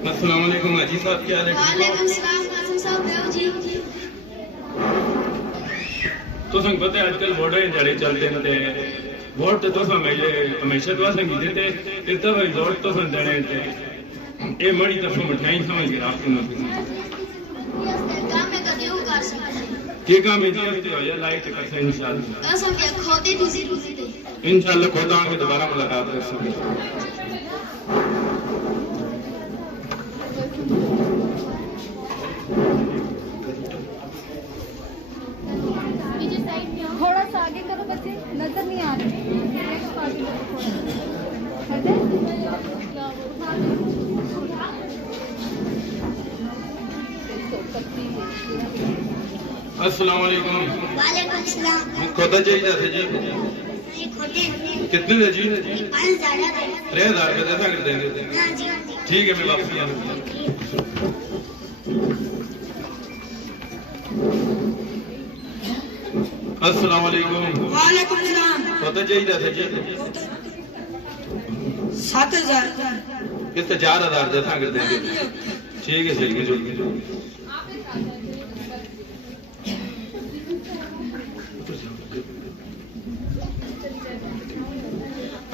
अस्सलाम वालेकुम हाजी साहब, क्या हाल है? वालेकुम सलाम कासिम साहब बेहो जी। तो संग पता है आजकल वोट जड़े चलते हैं ते वोट तो हमेशा तो संगी देते इतना भाई वोट तो सन देने थे ये मड़ी तरफों मिठाई समझ के आप सुनो काम में कदे हो कर सकते के काम इतना करते हो या लाइट कर से इंशाल्लाह असम के खोते दूसरी दूसरी दे इंशाल्लाह खुदा आगे दोबारा मुलाकात कर सके। थोड़ा सा आगे करो बच्चे, नजर नहीं आ रहे। अस्सलाम वालेकुम। वालेकुम सलाम। खुदा चाहिए थे जी ये खोते कितने दे जी? 5000 3000 रुपये दे सकते देंगे। हां जी ठीक है मैं वापस आऊंगा। अस्सलाम वालेकुम। वालेकुम सलाम। खुदा चाहिए थे जी 7000 कितने 4000 दे सकते देंगे। ठीक है चलिए चलिए।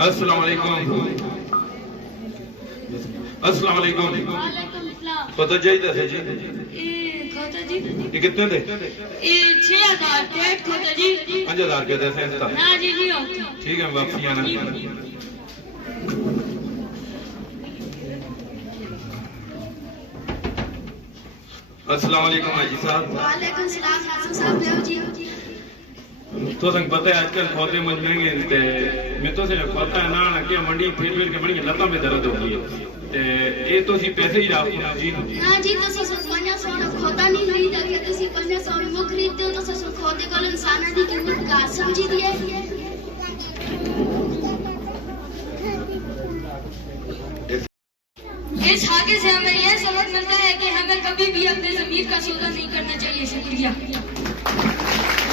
अस्सलाम वालेकुम। अस्सलाम वालेकुम। वालेकुम सलाम। पता चाहिए था जी ये खोता जी ये कितने थे? ये 6000 टेट खोता जी 5000 के थे सेंटा। ना जी नहीं होता। ठीक है वापसी आना। अस्सलाम वालेकुम हाजी साहब। वालेकुम सलाम कासिम साहब बेहो जी। तो संग पता है आजकल पौधे मुझ महंगे ते मैं तो से पता है ना कि मंडी फिर के मंडी लता में दर्द होगी है ते ये तो सी पैसे ही राख जी ना जी ਤੁਸੀਂ ਸੁਣਿਆ ਸੋਨਾ ਖੋਤਾ ਨਹੀਂ ਖਰੀਦਾ ਕਿ ਤੁਸੀਂ 500 ਨੂੰ ਖਰੀਦਦੇ ਹੋ ਤਾਂ ਤੁਸੀਂ ਖੋਤੇ ਕੋਲ ਇਨਸਾਨਾਂ ਦੀ ਕੀਮਤ ਘਾਟ ਸਮਝੀ ਦੀ ਹੈ। इस हादसे से हमें यह सबक मिलता है कि हमें कभी भी अपने ज़मीर का सौदा नहीं करना चाहिए। शुक्रिया।